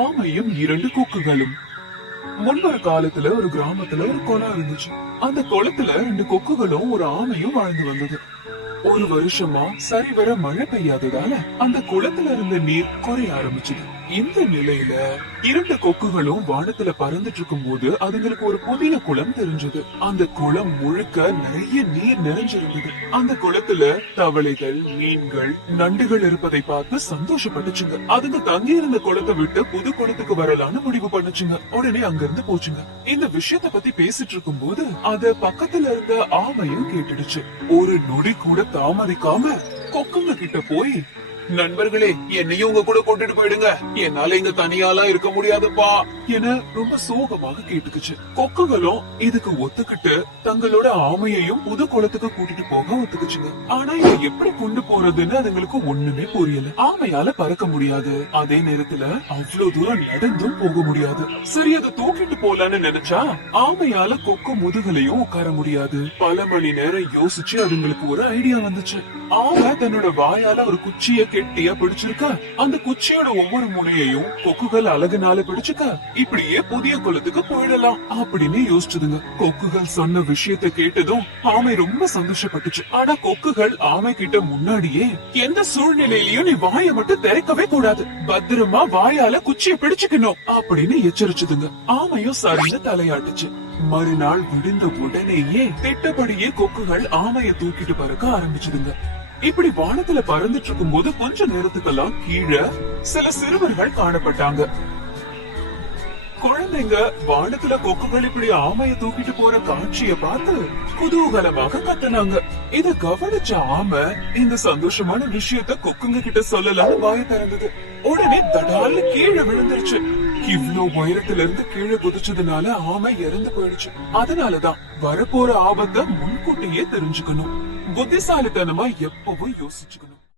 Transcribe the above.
ஆமையும் 2 கொக்குகளும். முன்னொரு காலத்துல ஒரு கிராமத்துல ஒரு குளம் இருந்துச்சு. அந்த குளத்துல 2 கொக்குகளும் ஒரு ஆமையும் வாழ்ந்து வந்தது. ஒரு வருஷமா சரிவர மழை பெய்யாததால அந்த குளத்துல இருந்த நீர் குறைய ஆரம்பிச்சது. இந்த நிலையில 2 கொக்குகளும் வானத்துல பறந்துட்டு இருக்கும் போது அதுங்களுக்கு ஒரு புதிய குளம் தெரிஞ்சது. அந்த குளம் முழுக்க நிறைய நீர் நிறைஞ்சிருந்தது. அந்த குளத்துல தவளைகள், மீன்கள், நண்டுகள் இருப்பதை பார்த்து சந்தோஷப்பட்டுச்சுங்க. அதுங்க தங்கி இருந்த குளத்தை விட்டு புது குளத்துக்கு வரலான்னு முடிவு பண்ணுச்சுங்க. உடனே அங்க இருந்து போச்சுங்க. இந்த விஷயத்த பத்தி பேசிட்டு இருக்கும் போது அத பக்கத்துல இருந்த ஆமையும் கேட்டுடுச்சு. ஒரு நொடி கூட தாமதிக்காம கொக்குங்க கிட்ட போய், நண்பர்களே, என்னையும் உங்க கூட கூட்டிட்டு போயிடுங்க, என்னால இங்க தனியாலா இருக்க முடியாதுப்பா என ரொம்ப சோகமாக கேட்டுக்குச்சு. கொக்குகளும் இதுக்கு ஒத்துக்கிட்டு தங்களோட ஆமையையும் புது குளத்துக்கு கூட்டிட்டு போக ஒத்துக்குச்சுங்க. ஆனா இதை எப்படி கொண்டு போறதுன்னு அதுங்களுக்கு ஒண்ணுமே புரியல. ஆமையால பறக்க முடியாது, அதே நேரத்துல அவ்வளவு தூரம் நடந்தும் போக முடியாது. சரி, அதை தூக்கிட்டு போலான்னு நினைச்சா ஆமையால கொக்கு முதுகலையும் உட்கார முடியாது. பல மணி நேரம் யோசிச்சு அதுங்களுக்கு ஒரு ஐடியா வந்துச்சு. ஆமை தன்னோட வாயால ஒரு குச்சிய கெட்டியா பிடிச்சிருக்கா, அந்த குச்சியோட ஒவ்வொரு முனையையும் கொக்குகள் அழகுனால பிடிச்சுக்க, இப்படியே புதிய குளத்துக்கு போயிடலாம் அப்படின்னு யோசிச்சுதுங்க. கொக்குகள் சொன்ன விஷயத்த கேட்டதும் ஆமை ரொம்ப சந்தோஷப்பட்டுச்சு. ஆனா கொக்குகள் ஆமை கிட்ட முன்னாடியே, எந்த சூழ்நிலையிலயும் நீ வாயை மட்டும் திறக்கவே கூடாது, பத்திரமா வாயால குச்சிய பிடிச்சுக்கணும் அப்படின்னு எச்சரிச்சுதுங்க. ஆமையும் சரின்னு தலையாட்டுச்சு. மறுநாள் விடிந்த உடனேயே திட்டப்படியே கொக்குகள் ஆமைய தூக்கிட்டு பறக்க ஆரம்பிச்சுதுங்க. இப்படி வானத்துல பறந்துட்டு இருக்கும் போது கொஞ்ச நேரத்துக்கெல்லாம் கீழே சில சிறுவர்கள் காணப்பட்டாங்க. குழந்தைங்க வானத்துல கொக்குகள் இப்படி ஆமைய தூக்கிட்டு போற காட்சிய பார்த்து குதூகலமாக கத்துனாங்க. இத கவனிச்ச ஆமை இந்த சந்தோஷமான விஷயத்த கொக்குங்க கிட்ட சொல்லலாம்னு வாய திறந்தது. உடனே தடால்னு கீழே விழுந்துருச்சு. இவ்ளோ உயரத்துல இருந்து கீழே குதிச்சதுனால ஆமை இறந்து போயிடுச்சு. அதனாலதான் வரப்போற ஆபத்தை முன்கூட்டியே தெரிஞ்சுக்கணும். புத்திசாலித்தனமா எப்பவும் யோசிச்சுக்கணும்.